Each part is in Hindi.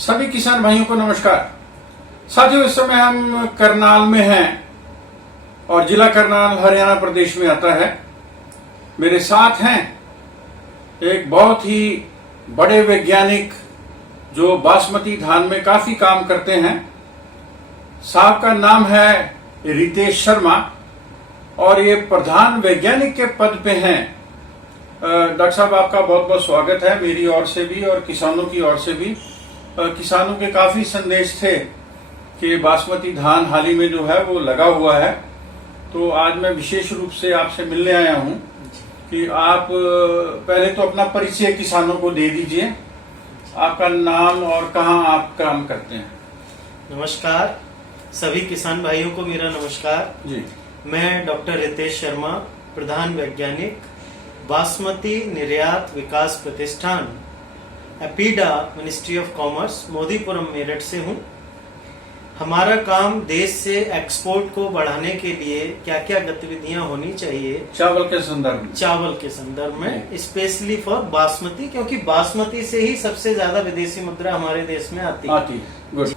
सभी किसान भाइयों को नमस्कार। साथियों, इस समय हम करनाल में हैं और जिला करनाल हरियाणा प्रदेश में आता है। मेरे साथ हैं एक बहुत ही बड़े वैज्ञानिक जो बासमती धान में काफी काम करते हैं। साहब का नाम है रितेश शर्मा और ये प्रधान वैज्ञानिक के पद पे हैं। डॉक्टर साहब, आपका बहुत बहुत स्वागत है मेरी ओर से भी और किसानों की ओर से भी। किसानों के काफी संदेश थे कि बासमती धान हाल ही में जो है वो लगा हुआ है, तो आज मैं विशेष रूप से आपसे मिलने आया हूं कि आप पहले तो अपना परिचय किसानों को दे दीजिए, आपका नाम और कहां आप काम करते हैं। नमस्कार सभी किसान भाइयों को मेरा नमस्कार जी। मैं डॉक्टर रितेश शर्मा, प्रधान वैज्ञानिक, बासमती निर्यात विकास प्रतिष्ठान APEDA, ministry of commerce, Modipuram, Meerut से हूँ। हमारा काम देश से एक्सपोर्ट को बढ़ाने के लिए क्या क्या गतिविधियां होनी चाहिए चावल के संदर्भ में स्पेशली फॉर बासमती, क्योंकि बासमती से ही सबसे ज्यादा विदेशी मुद्रा हमारे देश में आती है। गुड।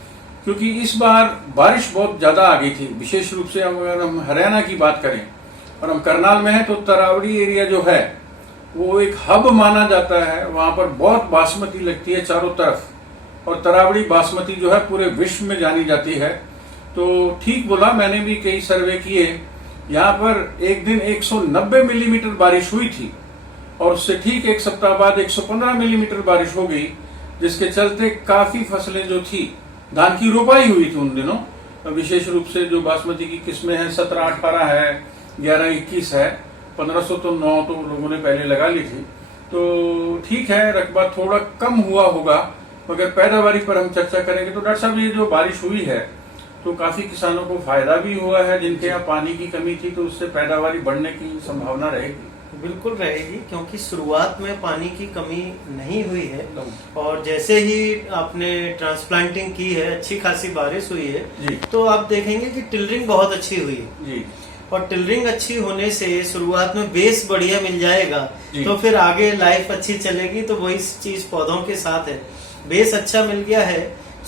क्योंकि इस बार बारिश बहुत ज्यादा आ गई थी, विशेष रूप से अगर हम हरियाणा की बात करें और हम करनाल में हैं तो तरावड़ी एरिया जो है वो एक हब माना जाता है। वहां पर बहुत बासमती लगती है चारों तरफ, और तरावड़ी बासमती जो है पूरे विश्व में जानी जाती है। तो ठीक बोला, मैंने भी कई सर्वे किए। यहाँ पर एक दिन 190 मिलीमीटर बारिश हुई थी और उससे ठीक एक सप्ताह बाद 115 मिलीमीटर बारिश हो गई, जिसके चलते काफी फसलें जो थी, धान की रोपाई हुई थी उन दिनों। विशेष रूप से जो बासमती की किस्में हैं 17-18 है, 11-21 है, 1500 तो 9 तो लोगों ने पहले लगा ली थी। तो ठीक है, रकबा थोड़ा कम हुआ होगा, मगर पैदावारी पर हम चर्चा करेंगे। तो डॉक्टर साहब, ये जो बारिश हुई है तो काफी किसानों को फायदा भी हुआ है। जिनके यहाँ पानी की कमी थी तो उससे पैदावारी बढ़ने की संभावना रहेगी। बिल्कुल रहेगी, क्योंकि शुरुआत में पानी की कमी नहीं हुई है और जैसे ही आपने ट्रांसप्लांटिंग की है, अच्छी खासी बारिश हुई है जी। तो आप देखेंगे कि टिलरिंग बहुत अच्छी हुई है जी। और टिलरिंग अच्छी होने से शुरुआत में बेस बढ़िया मिल जाएगा तो फिर आगे लाइफ अच्छी चलेगी। तो वही चीज पौधों के साथ है, बेस अच्छा मिल गया है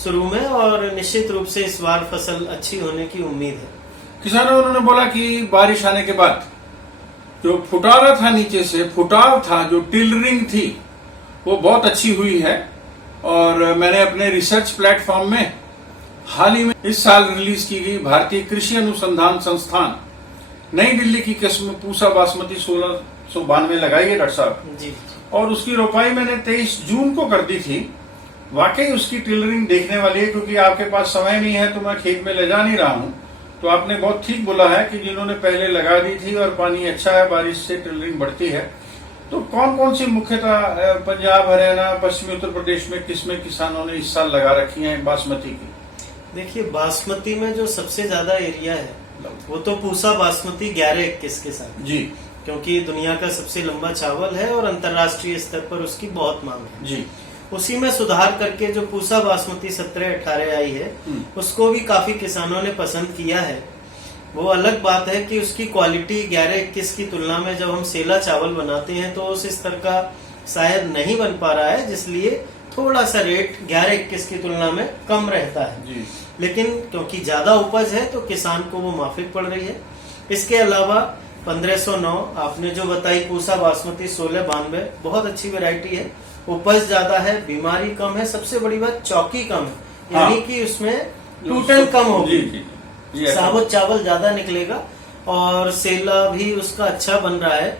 शुरू में और निश्चित रूप से इस बार फसल अच्छी होने की उम्मीद है। किसानों उन्होंने बोला कि बारिश आने के बाद जो फुटारा था, नीचे से फुटाव था, जो टिलरिंग थी वो बहुत अच्छी हुई है। और मैंने अपने रिसर्च प्लेटफॉर्म में हाल ही में इस साल रिलीज की गई भारतीय कृषि अनुसंधान संस्थान नई दिल्ली की किस्म पूसा बासमती 1692 लगाई है डॉक्टर साहब जी। और उसकी रोपाई मैंने 23 जून को कर दी थी। वाकई उसकी टिलरिंग देखने वाली है, क्योंकि आपके पास समय नहीं है तो मैं खेत में ले जा नहीं रहा हूँ। तो आपने बहुत ठीक बोला है कि जिन्होंने पहले लगा दी थी और पानी अच्छा है, बारिश से टिलरिंग बढ़ती है। तो कौन कौन सी मुख्यतः पंजाब, हरियाणा, पश्चिमी उत्तर प्रदेश में किस्में किसानों ने इस साल लगा रखी हैं बासमती की? देखिए, बासमती में जो सबसे ज्यादा एरिया है वो तो पूसा बासमती 11-21 के साथ जी, क्योंकि दुनिया का सबसे लंबा चावल है और अंतर्राष्ट्रीय स्तर पर उसकी बहुत मांग है जी। उसी में सुधार करके जो पूसा बासमती 17-18 आई है उसको भी काफी किसानों ने पसंद किया है। वो अलग बात है कि उसकी क्वालिटी 11-21 की तुलना में जब हम सेला चावल बनाते हैं तो उस स्तर का शायद नहीं बन पा रहा है, जिसलिए थोड़ा सा रेट 11-21 की तुलना में कम रहता है जी। लेकिन क्योंकि ज्यादा उपज है तो किसान को वो माफिक पड़ रही है। इसके अलावा 1509 आपने जो बताई पूसा बासमती 1692 बहुत अच्छी वैरायटी है, उपज ज्यादा है, बीमारी कम है, सबसे बड़ी बात चौकी कम है, यानी कि उसमें टूटन कम होगी, साबुत चावल ज्यादा निकलेगा और सेला भी उसका अच्छा बन रहा है।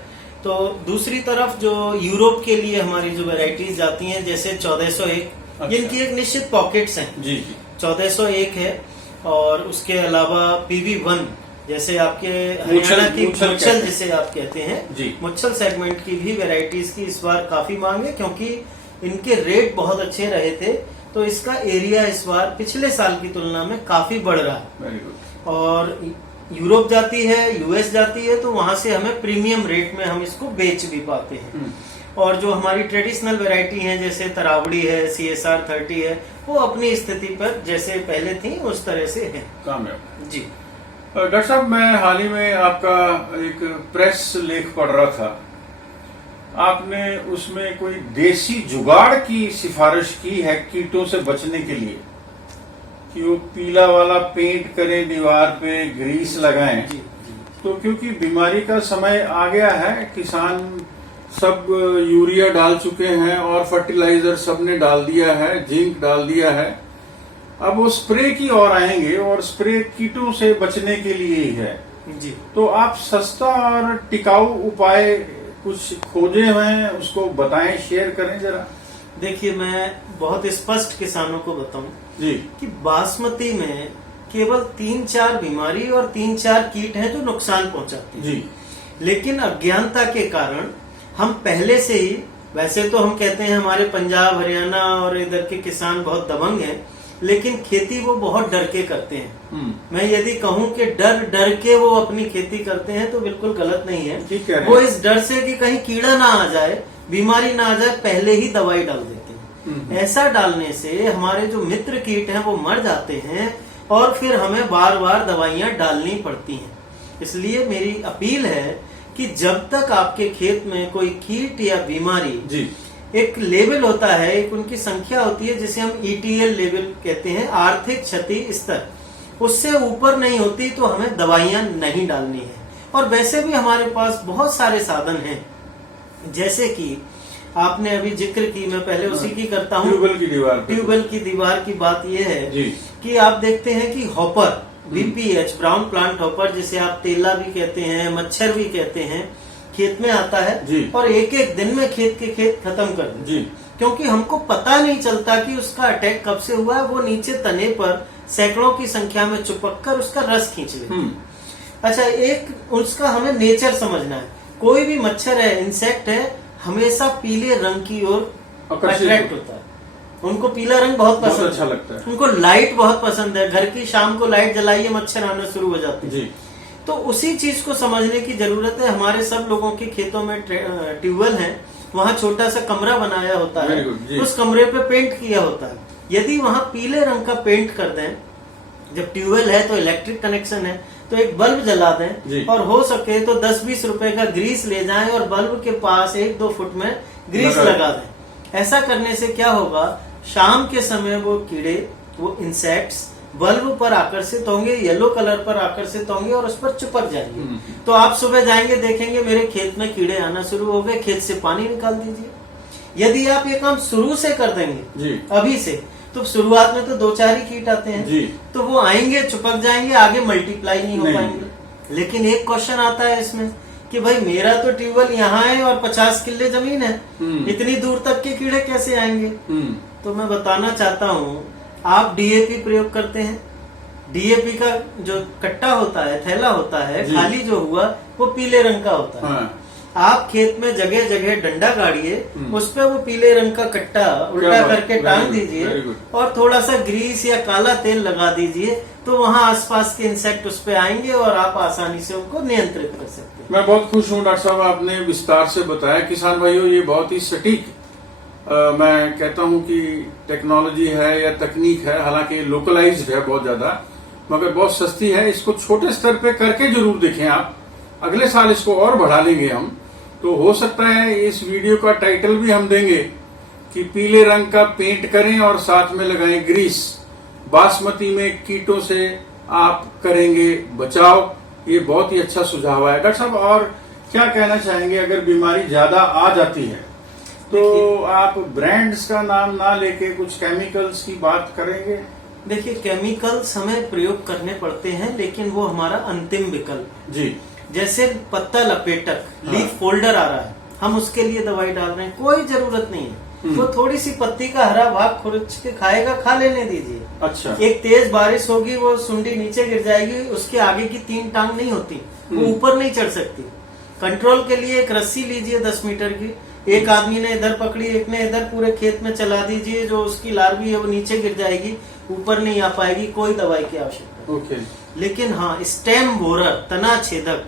तो दूसरी तरफ जो यूरोप के लिए हमारी जो वैरायटीज जाती हैं जैसे 1401 जिनकी एक निश्चित पॉकेट्स हैं जी। 1401 है और उसके अलावा PV1 जैसे आपके हरियाणा की मुच्छल जिसे आप कहते हैं, मुच्छल सेगमेंट की भी वैरायटीज की इस बार काफी मांग है, क्योंकि इनके रेट बहुत अच्छे रहे थे तो इसका एरिया इस बार पिछले साल की तुलना में काफी बढ़ रहा है। Very good. और यूरोप जाती है, US जाती है, तो वहां से हमें प्रीमियम रेट में हम इसको बेच भी पाते हैं। और जो हमारी ट्रेडिशनल वैरायटी है जैसे तरावड़ी है, CSR 30 है, वो अपनी स्थिति पर जैसे पहले थी उस तरह से है कामयाब। जी। डॉक्टर साहब, मैं हाल ही में आपका एक प्रेस लेख पढ़ रहा था आपने उसमें कोई देसी जुगाड़ की सिफारिश की है कीटों से बचने के लिए, कि वो पीला वाला पेंट करें, दीवार पे ग्रीस लगाएं? जी, तो क्योंकि बीमारी का समय आ गया है, किसान सब यूरिया डाल चुके हैं और फर्टिलाइजर सबने डाल दिया है, जिंक डाल दिया है। अब वो स्प्रे की ओर आएंगे और स्प्रे कीटों से बचने के लिए ही है। जी। तो आप सस्ता और टिकाऊ उपाय कुछ खोजे हैं, उसको बताएं, शेयर करें जरा। देखिए, मैं बहुत स्पष्ट किसानों को बताऊं जी कि बासमती में केवल 3-4 बीमारी और 3-4 कीट हैं जो नुकसान पहुंचाते हैं। जी लेकिन अज्ञानता के कारण हम पहले से ही, वैसे तो हम कहते हैं हमारे पंजाब, हरियाणा और इधर के किसान बहुत दबंग हैं, लेकिन खेती वो बहुत डर के करते हैं। मैं यदि कहूं कि डर डर के वो अपनी खेती करते हैं तो बिल्कुल गलत नहीं है। ठीक है। वो इस डर से कि कहीं कीड़ा ना आ जाए, बीमारी ना आ जाए, पहले ही दवाई डाल देते हैं। ऐसा डालने से हमारे जो मित्र कीट हैं वो मर जाते हैं और फिर हमें बार बार दवाइयां डालनी पड़ती हैं। इसलिए मेरी अपील है कि जब तक आपके खेत में कोई कीट या बीमारी, जी एक लेवल होता है, एक उनकी संख्या होती है जिसे हम ETL लेवल कहते हैं, आर्थिक क्षति स्तर, उससे ऊपर नहीं होती तो हमें दवाइयां नहीं डालनी है। और वैसे भी हमारे पास बहुत सारे साधन हैं, जैसे कि आपने अभी जिक्र की, मैं पहले उसी की करता हूँ। ट्यूबवेल की दीवार की बात यह है जी कि आप देखते हैं कि hopper, BPH, brown plant hopper, जिसे आप तेला भी कहते हैं, मच्छर भी कहते हैं, खेत में आता है और एक एक दिन में खेत खत्म कर दे। जी क्योंकि हमको पता नहीं चलता कि उसका अटैक कब से हुआ है। वो नीचे तने पर सैकड़ों की संख्या में चिपक कर उसका रस खींच लेते हैं। अच्छा, एक उसका हमें नेचर समझना है। कोई भी मच्छर है, इंसेक्ट है, हमेशा पीले रंग की ओर अट्रैक्ट होता है। उनको पीला रंग बहुत पसंद, अच्छा लगता है। उनको लाइट बहुत पसंद है। घर की शाम को लाइट जलाइए, मच्छर आना शुरू हो जाते हैं। जी तो उसी चीज को समझने की जरूरत है। हमारे सब लोगों के खेतों में ट्यूबवेल है, वहाँ छोटा सा कमरा बनाया होता है, उस कमरे पे पेंट किया होता है। यदि वहाँ पीले रंग का पेंट कर दें, जब ट्यूबवेल है तो इलेक्ट्रिक कनेक्शन है, तो एक बल्ब जला दें और हो सके तो 10-20 रुपए का ग्रीस ले जाएं और बल्ब के पास 1-2 फुट में ग्रीस लगा दें। ऐसा करने से क्या होगा, शाम के समय वो कीड़े, वो इंसेक्ट्स बल्ब पर आकर्षित होंगे, येलो कलर पर आकर्षित होंगे और उस पर चिपक जाएंगे। तो आप सुबह जाएंगे, देखेंगे मेरे खेत में कीड़े आना शुरू हो गए, खेत से पानी निकाल दीजिए। यदि आप ये काम शुरू से कर देंगे अभी से, तो शुरुआत में तो 2-4 ही कीट आते हैं, तो वो आएंगे, चिपक जाएंगे, आगे मल्टीप्लाई नहीं हो पाएंगे। लेकिन एक क्वेश्चन आता है इसमें कि भाई मेरा तो ट्यूबवेल यहाँ है और 50 किल्ले जमीन है, इतनी दूर तक के कीड़े कैसे आएंगे? तो मैं बताना चाहता हूँ, आप DAP प्रयोग करते हैं। DAP का जो कट्टा होता है, थैला होता है, खाली जो हुआ, वो पीले रंग का होता है। आप खेत में जगह जगह डंडा गाड़िए, उस पे वो पीले रंग का कट्टा उल्टा करके टांग दीजिए और थोड़ा सा ग्रीस या काला तेल लगा दीजिए, तो वहाँ आसपास के इंसेक्ट उस पे आएंगे और आप आसानी से उनको नियंत्रित कर सकते हैं। मैं बहुत खुश हूँ डॉक्टर साहब, आपने विस्तार से बताया। किसान भाइयों, ये बहुत ही सटीक मैं कहता हूं कि टेक्नोलॉजी है या तकनीक है, हालांकि लोकलाइज्ड है बहुत ज्यादा, मगर बहुत सस्ती है। इसको छोटे स्तर पे करके जरूर देखें आप। अगले साल इसको और बढ़ा लेंगे हम, तो हो सकता है इस वीडियो का टाइटल भी हम देंगे कि पीले रंग का पेंट करें और साथ में लगाएं ग्रीस। बासमती में कीटों से आप करेंगे बचाव। ये बहुत ही अच्छा सुझाव है। डॉक्टर साहब, और क्या कहना चाहेंगे अगर बीमारी ज्यादा आ जाती है तो आप ब्रांड्स का नाम ना लेके कुछ केमिकल्स की बात करेंगे? देखिए, केमिकल्स हमें प्रयोग करने पड़ते हैं, लेकिन वो हमारा अंतिम विकल्प। जी, जैसे पत्ता लपेटक, लीफ फोल्डर आ रहा है, हम उसके लिए दवाई डाल रहे हैं, कोई जरूरत नहीं है। वो थोड़ी सी पत्ती का हरा भाग खुरच के खाएगा, खा लेने दीजिए। अच्छा। एक तेज बारिश होगी, वो सुंडी नीचे गिर जाएगी, उसके आगे की 3 टांग नहीं होती, वो ऊपर नहीं चढ़ सकती। कंट्रोल के लिए एक रस्सी लीजिए 10 मीटर की, एक आदमी ने इधर पकड़ी, एक ने इधर, पूरे खेत में चला दीजिए, जो उसकी लार्वी है वो नीचे गिर जाएगी, ऊपर नहीं आ पाएगी, कोई दवाई की आवश्यकता नहीं। लेकिन हाँ, स्टेम बोरर, तना छेदक,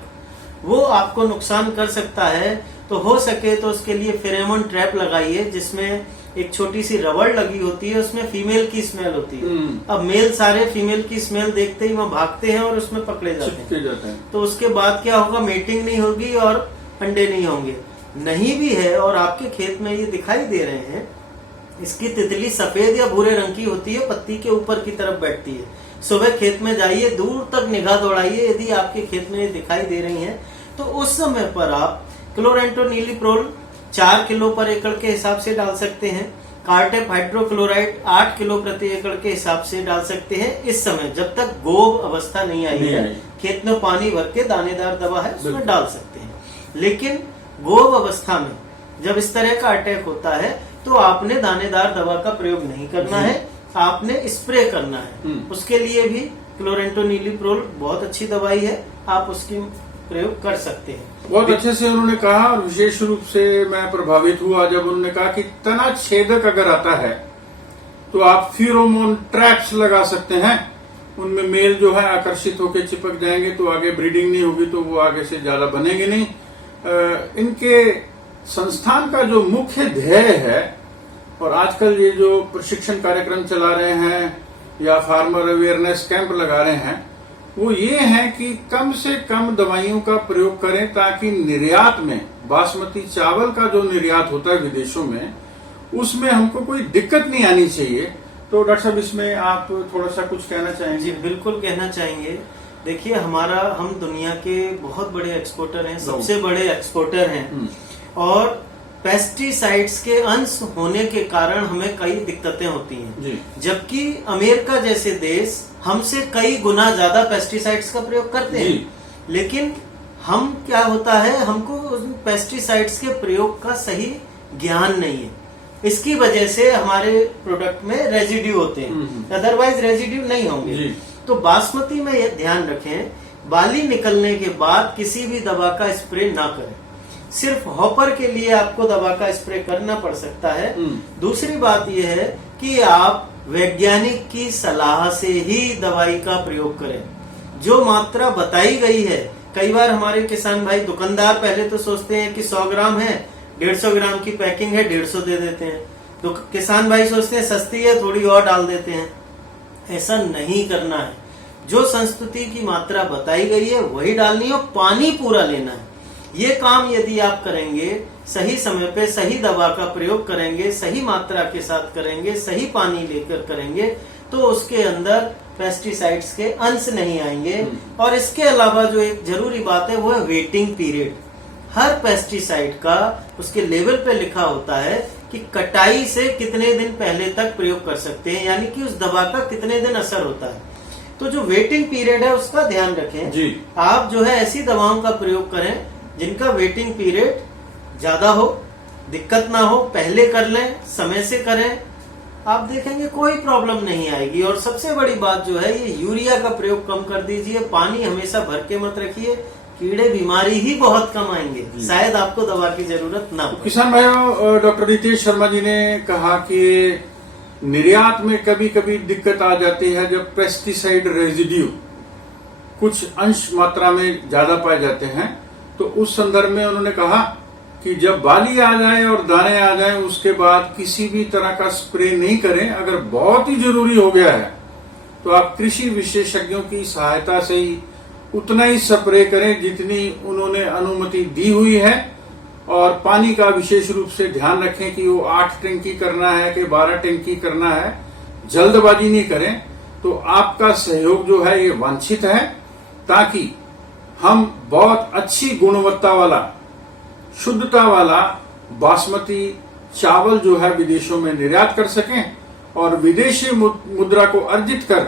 वो आपको नुकसान कर सकता है। तो हो सके तो उसके लिए फेरोमोन ट्रैप लगाइए, जिसमें एक छोटी सी रबड़ लगी होती है, उसमें फीमेल की स्मेल होती है। अब मेल सारे फीमेल की स्मेल देखते ही वहाँ भागते हैं और उसमें पकड़े जाते हैं। तो उसके बाद क्या होगा, मेटिंग नहीं होगी और अंडे नहीं होंगे। नहीं भी है और आपके खेत में ये दिखाई दे रहे हैं, इसकी तितली सफेद या भूरे रंग की होती है, पत्ती के ऊपर की तरफ बैठती है। सुबह खेत में जाइए, दूर तक निगाह दौड़ाइए, यदि आपके खेत में ये दिखाई दे रही हैं तो उस समय पर आप क्लोरेंटोनिलीप्रोल 4 किलो पर एकड़ के हिसाब से डाल सकते हैं। कार्टेप हाइड्रोक्लोराइड 8 किलो प्रति एकड़ के हिसाब से डाल सकते हैं इस समय, जब तक गोब अवस्था नहीं आई है। खेत में पानी भर के दानेदार दवा है उसमें डाल सकते हैं, लेकिन गोब अवस्था में जब इस तरह का अटैक होता है तो आपने दानेदार दवा का प्रयोग नहीं करना है, आपने स्प्रे करना है। उसके लिए भी क्लोरेंटोनिलीप्रोल बहुत अच्छी दवाई है, आप उसकी प्रयोग कर सकते हैं। बहुत अच्छे से उन्होंने कहा और विशेष रूप से मैं प्रभावित हुआ जब उन्होंने कहा कि तना छेदक अगर आता है तो आप फिरोमोन ट्रैप्स लगा सकते हैं, उनमें मेल जो है आकर्षित होकर चिपक जाएंगे तो आगे ब्रीडिंग नहीं होगी, तो वो आगे से ज्यादा बनेंगे नहीं। इनके संस्थान का जो मुख्य ध्येय है, और आजकल ये जो प्रशिक्षण कार्यक्रम चला रहे हैं या फार्मर अवेयरनेस कैंप लगा रहे हैं, वो ये है कि कम से कम दवाइयों का प्रयोग करें ताकि निर्यात में बासमती चावल का जो निर्यात होता है विदेशों में, उसमें हमको कोई दिक्कत नहीं आनी चाहिए। तो डॉक्टर साहब इसमें आप थोड़ा सा कुछ कहना चाहेंगे? जी बिल्कुल कहना चाहेंगे। देखिए हम दुनिया के बहुत बड़े एक्सपोर्टर हैं, सबसे बड़े एक्सपोर्टर हैं, और पेस्टिसाइड्स के अंश होने के कारण हमें कई दिक्कतें होती हैं, जबकि अमेरिका जैसे देश हमसे कई गुना ज्यादा पेस्टिसाइड्स का प्रयोग करते हैं। लेकिन हम क्या होता है, हमको उन पेस्टिसाइड्स के प्रयोग का सही ज्ञान नहीं है, इसकी वजह से हमारे प्रोडक्ट में रेजिड्यू होते हैं, अदरवाइज रेजिड्यू नहीं होंगे। तो बासमती में यह ध्यान रखें, बाली निकलने के बाद किसी भी दवा का स्प्रे ना करें, सिर्फ हॉपर के लिए आपको दवा का स्प्रे करना पड़ सकता है। दूसरी बात यह है कि आप वैज्ञानिक की सलाह से ही दवाई का प्रयोग करें, जो मात्रा बताई गई है। कई बार हमारे किसान भाई दुकानदार पहले तो सोचते हैं कि 100 ग्राम है, 150 ग्राम की पैकिंग है, 150 दे देते हैं। तो किसान भाई सोचते हैं सस्ती है, थोड़ी और डाल देते हैं। ऐसा नहीं करना है, जो संस्तुति की मात्रा बताई गई है वही डालनी है, और पानी पूरा लेना है। ये काम यदि आप करेंगे, सही समय पे सही दवा का प्रयोग करेंगे, सही मात्रा के साथ करेंगे, सही पानी लेकर करेंगे, तो उसके अंदर पेस्टिसाइड्स के अंश नहीं आएंगे। और इसके अलावा जो एक जरूरी बात है वो है वेटिंग पीरियड। हर पेस्टिसाइड का उसके लेवल पे लिखा होता है कि कटाई से कितने दिन पहले तक प्रयोग कर सकते हैं, यानी कि उस दवा का कितने दिन असर होता है। तो जो वेटिंग पीरियड है उसका ध्यान रखें जी। आप जो है ऐसी दवाओं का प्रयोग करें जिनका वेटिंग पीरियड ज्यादा हो, दिक्कत ना हो, पहले कर लें, समय से करें, आप देखेंगे कोई प्रॉब्लम नहीं आएगी। और सबसे बड़ी बात जो है, ये यूरिया का प्रयोग कम कर दीजिए, पानी हमेशा भर के मत रखिए, कीड़े बीमारी ही बहुत कम आएंगे, शायद आपको दवा की जरूरत ना हो। किसान भाइयों, डॉक्टर रितेश शर्मा जी ने कहा कि निर्यात में कभी कभी दिक्कत आ जाती है जब पेस्टिसाइड रेजिड्यू कुछ अंश मात्रा में ज्यादा पाए जाते हैं। तो उस संदर्भ में उन्होंने कहा कि जब बाली आ जाए और दाने आ जाए उसके बाद किसी भी तरह का स्प्रे नहीं करें। अगर बहुत ही जरूरी हो गया है तो आप कृषि विशेषज्ञों की सहायता से ही उतना ही स्प्रे करें जितनी उन्होंने अनुमति दी हुई है। और पानी का विशेष रूप से ध्यान रखें कि वो 8 टंकी करना है कि 12 टंकी करना है, जल्दबाजी नहीं करें। तो आपका सहयोग जो है ये वांछित है, ताकि हम बहुत अच्छी गुणवत्ता वाला, शुद्धता वाला बासमती चावल जो है विदेशों में निर्यात कर सकें और विदेशी मुद्रा को अर्जित कर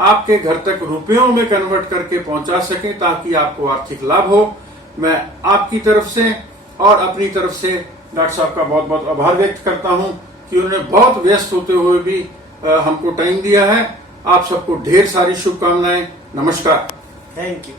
आपके घर तक रुपयों में कन्वर्ट करके पहुंचा सकें, ताकि आपको आर्थिक लाभ हो। मैं आपकी तरफ से और अपनी तरफ से डॉक्टर साहब का बहुत बहुत आभार व्यक्त करता हूं कि उन्होंने बहुत व्यस्त होते हुए भी हमको टाइम दिया है। आप सबको ढेर सारी शुभकामनाएं। नमस्कार। Thank you.